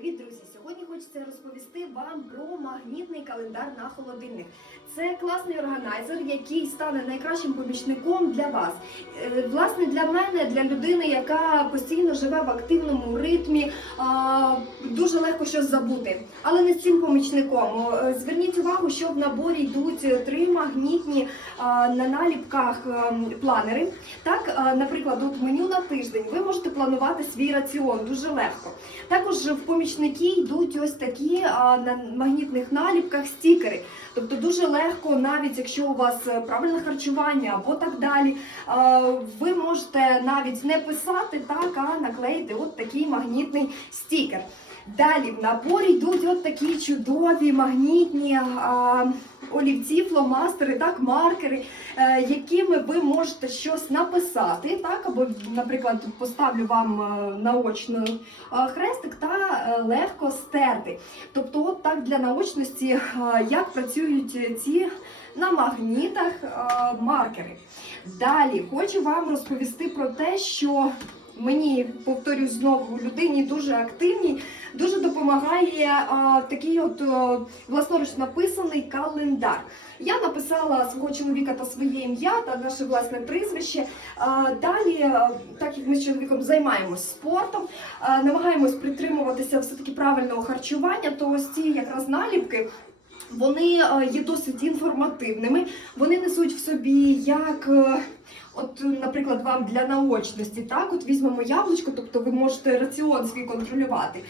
Привіт, друзі! Сьогодні хочеться розповісти вам про магнітний календар на холодильник. Це класний органайзер, який стане найкращим помічником для вас. Власне, для мене, для людини, яка постійно живе в активному ритмі, дуже легко щось забути. Але не з цим помічником. Зверніть увагу, що в наборі йдуть 3 магнітні на наліпках планери. Так, наприклад, от меню на тиждень. Ви можете планувати свій раціон дуже легко. Також в помічники йдуть ось такі на магнітних наліпках стікери. Тобто дуже легко, навіть якщо у вас правильне харчування або так далі, ви можете навіть не писати, так, а наклеїти от такий магнітний стікер. Далі в наборі йдуть от такі чудові магнітні олівці, фломастери, так, маркери, якими ви можете щось написати, так, або, наприклад, поставлю вам наочно хрестик та легко стерти. Тобто от так для наочності, як працюють ці на магнітах маркери. Далі хочу вам розповісти про те, що мені, повторюсь знову, людині дуже активній, дуже допомагає такий от власноруч написаний календар. Я написала свого чоловіка та своє ім'я та наше власне прізвище. Далі, так як ми з чоловіком займаємось спортом, намагаємось притримуватися все-таки правильного харчування, то ось ці якраз наліпки, вони є досить інформативними, вони несуть в собі як, от, наприклад, вам для наочності, так, от візьмемо яблучко, тобто ви можете раціон свій контролювати.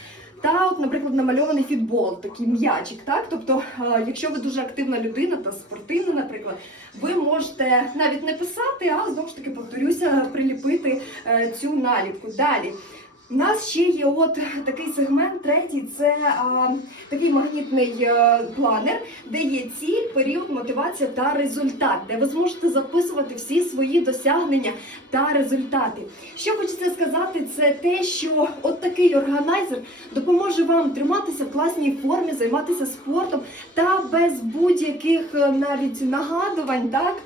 Та, от, наприклад, намальований футбол, такий м'ячик, так, тобто, якщо ви дуже активна людина та спортивна, наприклад, ви можете навіть не писати, а, знову ж таки, повторюся, приліпити цю наліпку. Далі. У нас ще є от такий сегмент, третій, це такий магнітний планер, де є ціль, період, мотивація та результат, де ви зможете записувати всі свої досягнення та результати. Що хочеться сказати, це те, що от такий органайзер допоможе вам триматися в класній формі, займатися спортом та без будь-яких навіть нагадувань, так,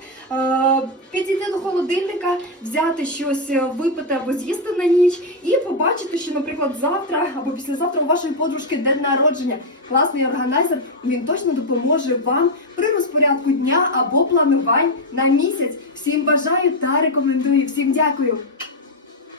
підійти до холодильника, взяти щось випити або з'їсти на ніч і побачити, що, наприклад, завтра або післязавтра у вашої подружки день народження. Класний органайзер, він точно допоможе вам при розпорядку дня або планувань на місяць. Всім бажаю та рекомендую. Всім дякую!